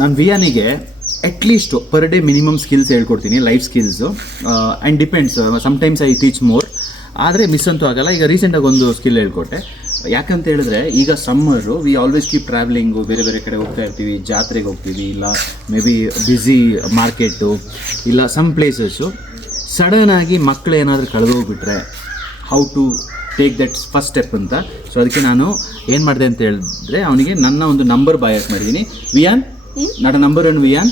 ನಾನು ವಿಯಾನಿಗೆ at least per day minimum skills ಹೇಳ್ಕೊಡ್ತೀನಿ, life skills. And depends, sometimes I teach more, ಆದರೆ miss ಅಂತೂ ಆಗಲ್ಲ. ಈಗ ರೀಸೆಂಟಾಗಿ ಒಂದು ಸ್ಕಿಲ್ ಹೇಳ್ಕೊಟ್ಟೆ. ಯಾಕಂತ ಹೇಳಿದ್ರೆ ಈಗ summer we always keep travelling, ಬೇರೆ ಬೇರೆ ಕಡೆ ಹೋಗ್ತಾ ಇರ್ತೀವಿ, ಜಾತ್ರೆಗೆ ಹೋಗ್ತೀವಿ, ಇಲ್ಲ ಮೇ ಬಿ ಬ್ಯುಸಿ ಮಾರ್ಕೆಟು, ಇಲ್ಲ ಸಮ್ ಪ್ಲೇಸಸ್ಸು. ಸಡನ್ನಾಗಿ ಮಕ್ಕಳು ಏನಾದರೂ ಕಳೆದೋಗ್ಬಿಟ್ರೆ how to take that first step ಅಂತ. ಸೊ ಅದಕ್ಕೆ ನಾನು ಏನು ಮಾಡಿದೆ ಅಂತ ಹೇಳಿದ್ರೆ, ಅವನಿಗೆ ನನ್ನ ಒಂದು ನಂಬರ್ ಬಾಯಸ್ ಮಾಡಿದ್ದೀನಿ. Vian, not number one Vian.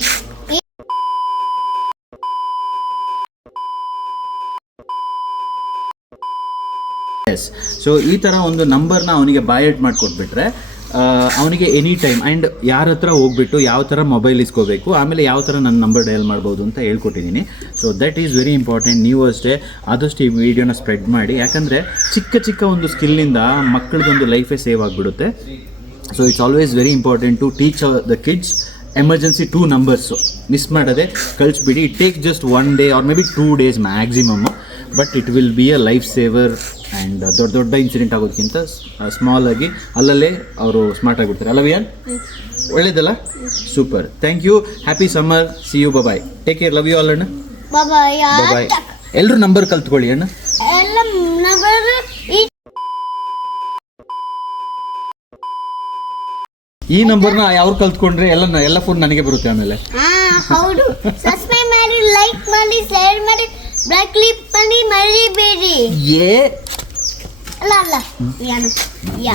Yes. So ಈ ಥರ ಒಂದು ನಂಬರ್ನ ಅವನಿಗೆ ಬಾಯಟ್ ಮಾಡಿಕೊಟ್ಬಿಟ್ರೆ ಅವನಿಗೆ ಎನಿ ಟೈಮ್ ಆ್ಯಂಡ್ ಯಾರ ಹತ್ರ ಹೋಗ್ಬಿಟ್ಟು ಯಾವ ಥರ ಮೊಬೈಲ್ ಇಸ್ಕೋಬೇಕು, ಆಮೇಲೆ ಯಾವ ಥರ ನನ್ನ ನಂಬರ್ ಡಯಲ್ ಮಾಡ್ಬೋದು ಅಂತ ಹೇಳ್ಕೊಟ್ಟಿದ್ದೀನಿ. So that is very important. ನೀವು ಅಷ್ಟೇ ಆದಷ್ಟು ಈ ವಿಡಿಯೋನ ಸ್ಪ್ರೆಡ್ ಮಾಡಿ, ಯಾಕಂದರೆ ಚಿಕ್ಕ ಚಿಕ್ಕ ಒಂದು ಸ್ಕಿಲ್ಲಿಂದ ಮಕ್ಕಳದೊಂದು ಲೈಫೇ ಸೇವ್ ಆಗಿಬಿಡುತ್ತೆ. So it's always very important to teach the kids emergency 2 numbers miss ಮಾಡದೆ ಕಳಿಸ್ಬಿಡಿ. It take just 1 day or maybe 2 days maximum, but it will be a life saver. And ದೊಡ್ಡ ಇನ್ಸಿಡೆಂಟ್ ಆಗೋದಕ್ಕಿಂತ small ಆಗಿ ಅಲ್ಲಲ್ಲೇ ಅವರು smart ಆಗಿಬಿಡ್ತಾರೆ. ಅಲ್ಲ ವಿಯಾನ್? ಒಳ್ಳೇದಲ್ಲ? Super. Thank you. Happy summer. See you. Bye. Take care. Love you all ಅಣ್ಣ. ಬಾಯ್. ಎಲ್ಲರೂ ನಂಬರ್ ಕಲ್ತ್ಕೊಳ್ಳಿ ಅಣ್ಣ. ಈ ನಂಬರ್ನ ಯಾರು ಕಲ್ತ್ಕೊಂಡ್ರೆ ಎಲ್ಲ ಫೋನ್ ನನಗೆ ಬರುತ್ತೆ ಆಮೇಲೆ. ಹೌದು. ಸಬ್ಸ್ಕ್ರೈಬ್ ಮಾಡಿ, ಲೈಕ್ ಮಾಡಿ, ಶೇರ್ ಮಾಡಿ, ಬ್ಲಾಕ್ ಕ್ಲಿಪ್ ಮಾಡಿ ಮರಿಬೇಡಿ. ಅಲ್ಲ ಯಾ